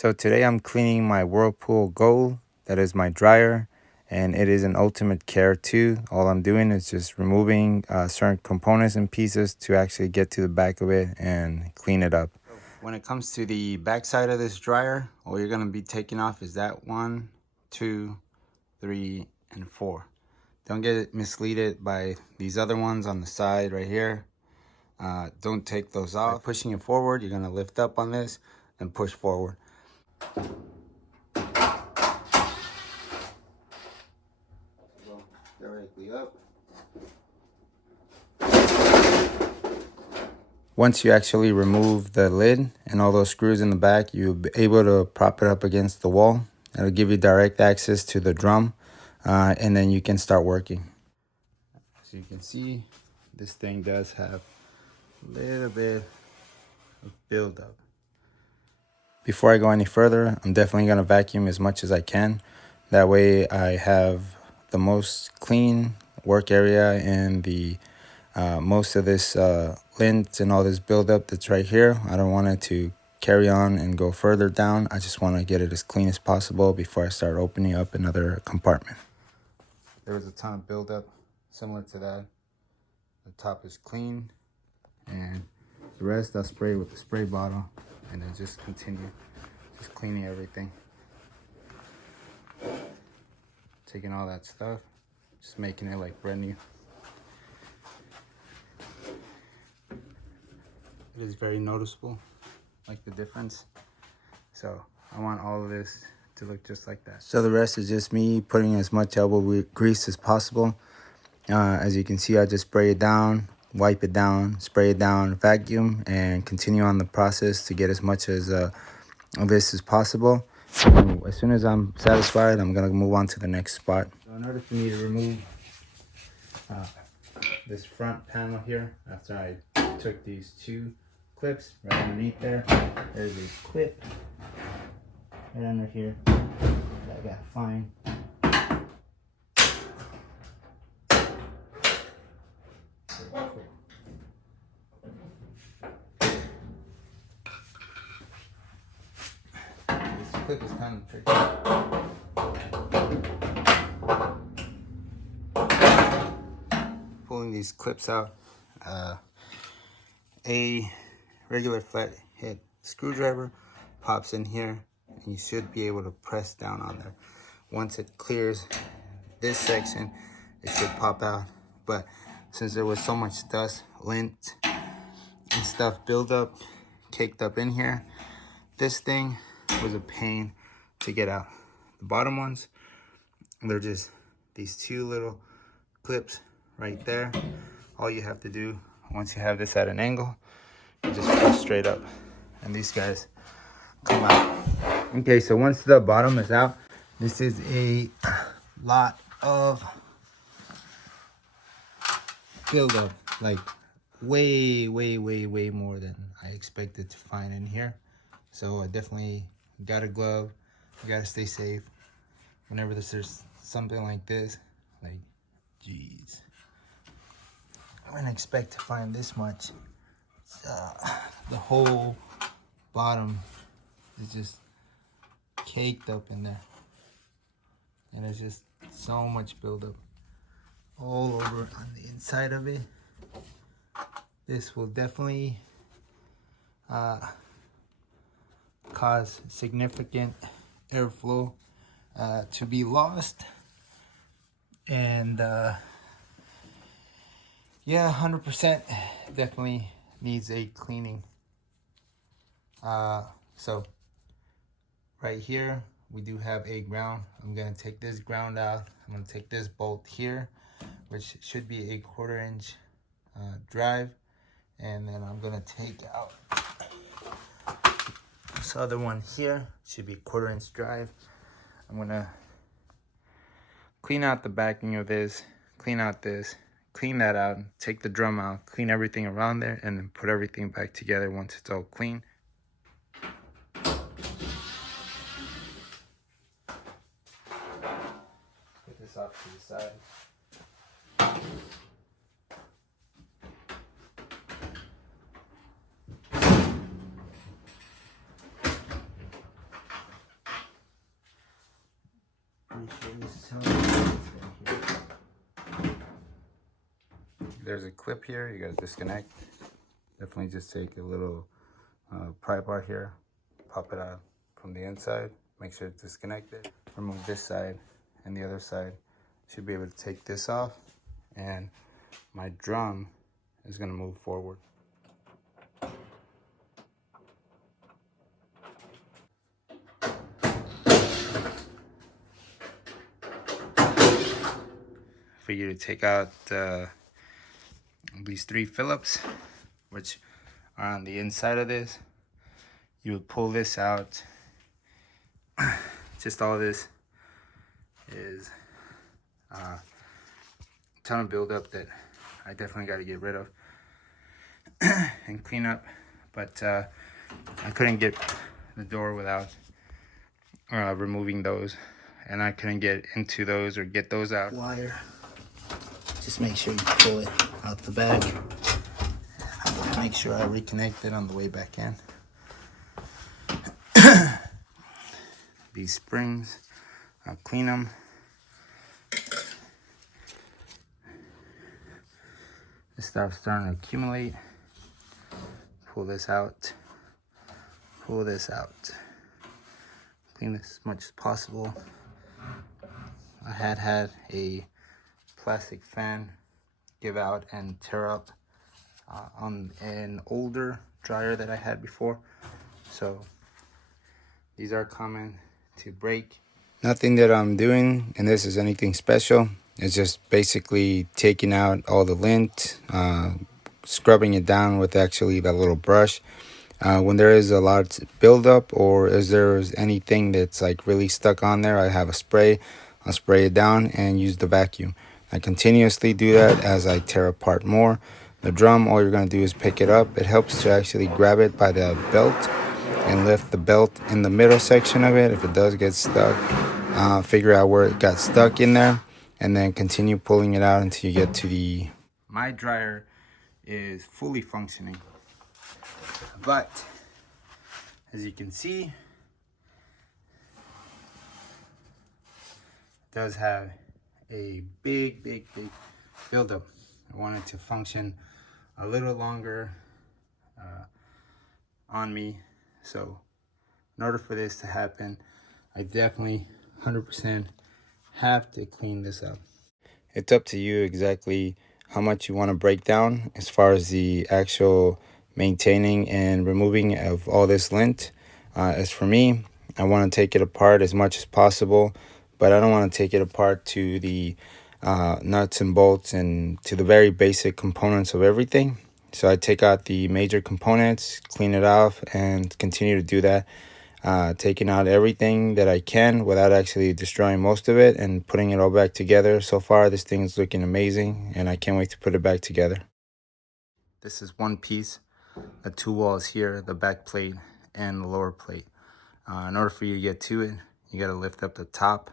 So today I'm cleaning my Whirlpool Gold, that is my dryer, and it is an ultimate care too. All I'm doing is just removing certain components and pieces to actually get to the back of it and clean it up. When it comes to the back side of this dryer, all you're going to be taking off is that 1, 2, 3, and 4. Don't get misleaded by these other ones on the side right here. Don't take those off. By pushing it forward, you're going to lift up on this and push forward. Go directly up. Once you actually remove the lid and all those screws in the back, you'll be able to prop it up against the wall. It'll give you direct access to the drum, and then you can start working. As you can see, this thing does have a little bit of buildup. Before I go any further, I'm definitely going to vacuum as much as I can. That way I have the most clean work area and the most of this lint and all this buildup that's right here. I don't want it to carry on and go further down. I just want to get it as clean as possible before I start opening up another compartment. There was a ton of buildup similar to that. The top is clean, and the rest I'll spray with the spray bottle and then just continue just cleaning everything. Taking all that stuff, just making it like brand new. It is very noticeable, like the difference. So I want all of this to look just like that. So the rest is just me putting as much elbow grease as possible. As you can see, I just spray it down, wipe it down, spray it down, vacuum, and continue on the process to get as much as this as possible. And as soon as I'm satisfied, I'm gonna move on to the next spot. So in order for me to remove this front panel here, after I took these 2 clips right underneath there, there's a clip right under here that I gotta find. This clip is kind of tricky. Pulling these clips out, a regular flat head screwdriver pops in here, and you should be able to press down on there. Once it clears this section, it should pop out. But since there was so much dust, lint, and stuff build up, caked up in here, this thing was a pain to get out. The bottom ones, they're just these 2 little clips right there. All you have to do, once you have this at an angle, you just push straight up, and these guys come out. Okay, so once the bottom is out, this is a lot of buildup, like way more than I expected to find in here. So I definitely got a glove. You gotta stay safe whenever there's something like this. Like, geez, I wouldn't expect to find this much. The whole bottom is just caked up in there, and there's just so much buildup all over on the inside of it. This will definitely cause significant airflow to be lost, and yeah, 100% definitely needs a cleaning. So right here we do have a ground. I'm gonna take this ground out. I'm gonna take this bolt here, which should be a 1/4 inch drive, and then I'm gonna take out this other one here, should be 1/4 inch drive. I'm gonna clean out the backing of this, clean out this, clean that out, take the drum out, clean everything around there, and then put everything back together once it's all clean. Put this off to the side. this is how it is right here. There's a clip here you gotta disconnect. Definitely just take a little pry bar here, pop it out from the inside, make sure it's disconnected. Remove this side and the other side. Should be able to take this off, and my drum is gonna move forward. For you to take out these 3 Phillips, which are on the inside of this, you would pull this out. Just all this is a ton of buildup that I definitely got to get rid of and clean up, but I couldn't get the door without removing those, and I couldn't get into those or get those out. Wire, just make sure you pull it out the back. Make sure I reconnect it on the way back in. These springs, I'll clean them. This stuff's starting to accumulate. Pull this out. Pull this out. Clean this as much as possible. I had a plastic fan give out and tear up on an older dryer that I had before. So these are common to break. Nothing that I'm doing and this is anything special. It's just basically taking out all the lint, scrubbing it down with actually that little brush. When there is a lot of buildup, or if there's anything that's like really stuck on there, I have a spray. I'll spray it down and use the vacuum. I continuously do that as I tear apart more. The drum, all you're going to do is pick it up. It helps to actually grab it by the belt and lift the belt in the middle section of it. If it does get stuck, figure out where it got stuck in there, and then continue pulling it out until you get to the... My dryer is fully functioning, but as you can see, it does have a big buildup. I want it to function a little longer on me. So in order for this to happen, I definitely 100% have to clean this up. It's up to you exactly how much you want to break down as far as the actual maintaining and removing of all this lint. As for me, I want to take it apart as much as possible, but I don't want to take it apart to the nuts and bolts and to the very basic components of everything. So I take out the major components, clean it off, and continue to do that. Taking out everything that I can without actually destroying most of it and putting it all back together. So far, this thing is looking amazing, and I can't wait to put it back together. This is one piece, the 2 walls here, the back plate and the lower plate. In order for you to get to it, you got to lift up the top,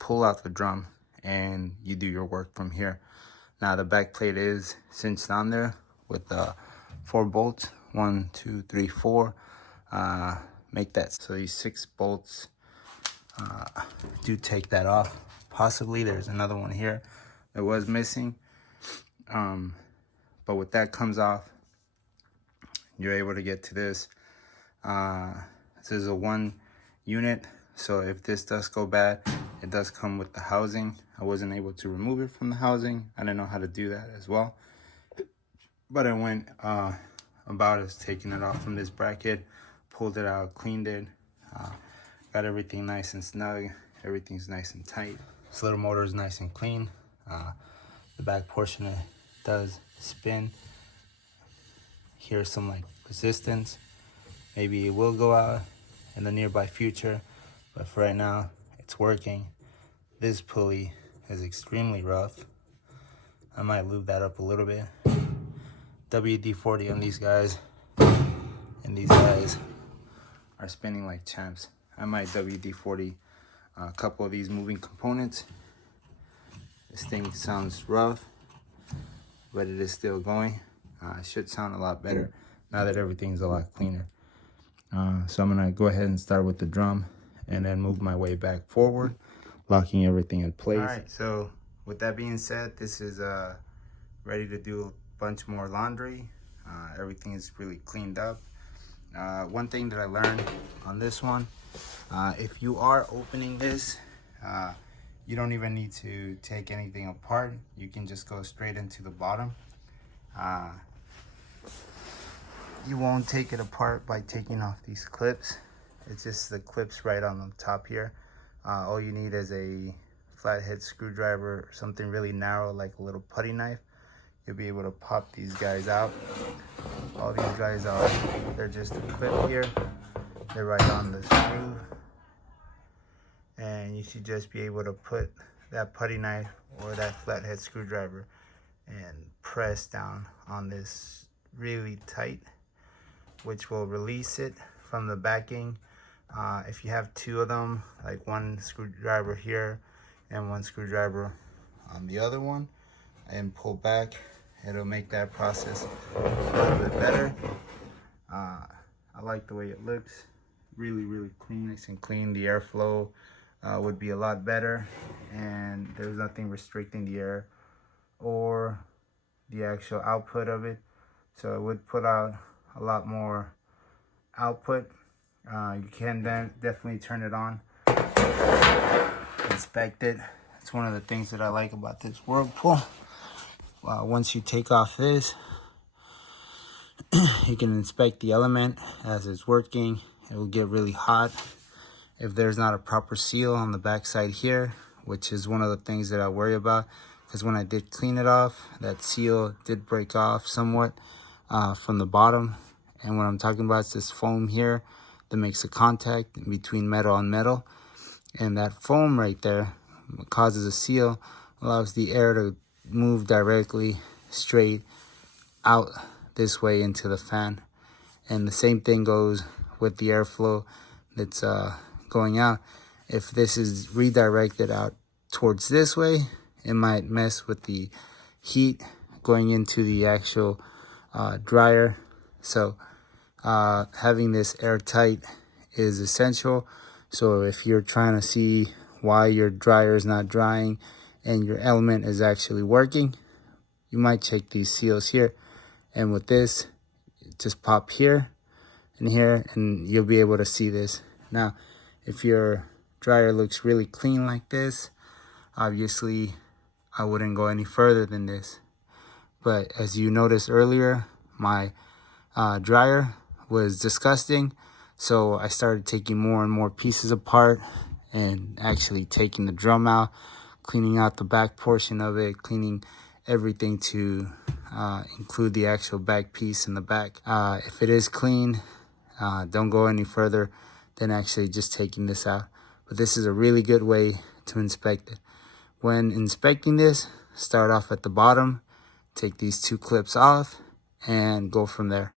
pull out the drum, and you do your work from here. Now the back plate is cinched on there with 4 bolts, 1, 2, 3, 4. Make that so these 6 bolts do take that off. Possibly there's another one here that was missing, but with that comes off, you're able to get to this. This is a 1 unit, so if this does go bad, it does come with the housing. I wasn't able to remove it from the housing. I didn't know how to do that as well, but I went about as taking it off from this bracket, pulled it out, cleaned it, got everything nice and snug. Everything's nice and tight. This little motor is nice and clean. The back portion does spin. Here's some like resistance. Maybe it will go out in the nearby future, but for right now, it's working. This pulley is extremely rough. I might lube that up a little bit. WD-40 on these guys, and these guys are spinning like champs. I might WD-40 a couple of these moving components. This thing sounds rough, but it is still going. It should sound a lot better now that everything's a lot cleaner. So I'm gonna go ahead and start with the drum and then move my way back forward. locking everything in place. All right, so with that being said, this is ready to do a bunch more laundry. Everything is really cleaned up. One thing that I learned on this one, if you are opening this, you don't even need to take anything apart. You can just go straight into the bottom. You won't take it apart by taking off these clips. It's just the clips right on the top here. All you need is a flathead screwdriver or something really narrow like a little putty knife. You'll be able to pop these guys out. All these guys they're just a clip here. They're right on the screw. And you should just be able to put that putty knife or that flathead screwdriver and press down on this really tight, which will release it from the backing. If you have two of them, like one screwdriver here and one screwdriver on the other one, and pull back, it'll make that process a little bit better. I like the way it looks. Really clean, nice and clean. The airflow would be a lot better, and there's nothing restricting the air or the actual output of it, so it would put out a lot more output. You can then definitely turn it on, inspect it. It's one of the things that I like about this Whirlpool. Once you take off this, you can inspect the element as it's working. It will get really hot if there's not a proper seal on the back side here, which is one of the things that I worry about, because when I did clean it off, that seal did break off somewhat from the bottom. And what I'm talking about is this foam here that makes a contact between metal and metal, and that foam right there causes a seal, allows the air to move directly straight out this way into the fan. And the same thing goes with the airflow that's going out. If this is redirected out towards this way, it might mess with the heat going into the actual dryer. So having this airtight is essential. So if you're trying to see why your dryer is not drying and your element is actually working, you might check these seals here. And with this, just pop here and here, and you'll be able to see this. Now, if your dryer looks really clean like this, obviously I wouldn't go any further than this. But as you noticed earlier, my dryer was disgusting, so I started taking more and more pieces apart and actually taking the drum out, cleaning out the back portion of it, cleaning everything to include the actual back piece in the back. If it is clean, don't go any further than actually just taking this out. But this is a really good way to inspect it. When inspecting this, start off at the bottom, take these two clips off, and go from there.